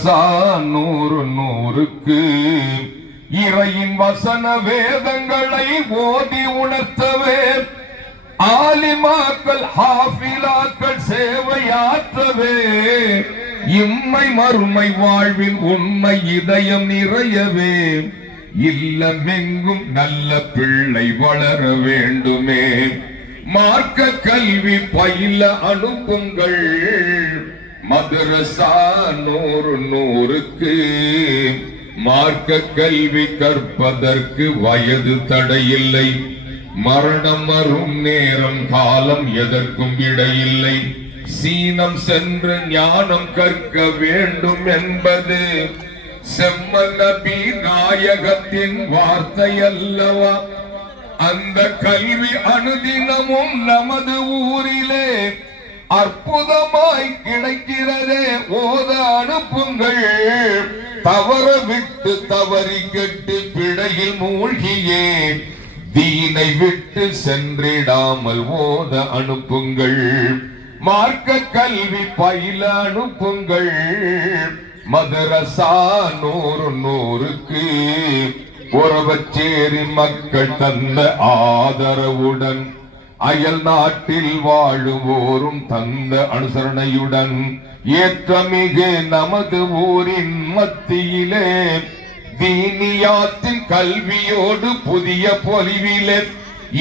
மதரசா 100 இறையின் வசன வேதங்களை ஓதி உணர்த்தவே ஆலிமாக்கள் ஹாஃபிலாக்கள் சேவையாற்றவே இம்மை மறுமை வாழ்வின் உண்மை இதயம் நிறையவே இல்லமெங்கும் நல்ல பிள்ளை வளர வேண்டுமே. மார்க்க கல்வி பயில அனுப்புங்கள் மதரசா 100 மார்க்க கல்வி கற்பதற்கு வயது தடையில்லை. மரணம் வரும் நேரம் காலம் எதற்கும் இடையில்லை. சீனம் சென்று ஞானம் கற்க வேண்டும் என்பது செம்மன் நபி நாயகத்தின் வார்த்தை அல்லவா? அந்த கல்வி அனுதினமும் நமது ஊரிலே அற்புதமாய் கிடைக்கிறதே. ஓத அனுப்புங்கள். தவற விட்டு தவறி கெட்டு பிழையில் மூழ்கியே தீனை விட்டு சென்றிடாமல் ஓத அனுப்புங்கள். மார்க்க கல்வி பயில அனுப்புங்கள் மதரசா 100 உறவச்சேரி மக்கள் தந்த ஆதரவுடன் அயல் நாட்டில் வாழுவோரும் தந்த அனுசரணையுடன் ஏற்றமிகு நமது ஊரின் மத்தியிலே தீனியாத்தின் கல்வியோடு புதிய பொலிவிலே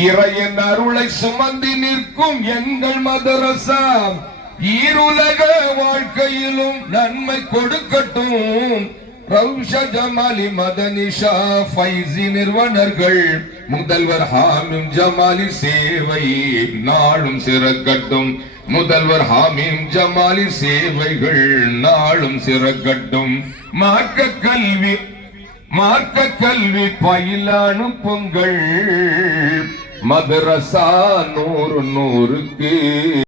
இறையன் அருளை சுமந்து நிற்கும் எங்கள் மதரசா ஈருலக வாழ்க்கையிலும் நன்மை கொடுக்கட்டும். ரவுஷா ஜமாலி மதனிஷா ஃபைசி நிறுவனர்கள் முதல்வர் ஹாமிம் ஜமாலி சேவை நாளும் சிறக்கட்டும். முதல்வர் ஹாமிம் ஜமாலி சேவைகள் நாளும் சிறக்கட்டும். மார்க்க கல்வி பயில அனுப்புங்கள் மதரசா 100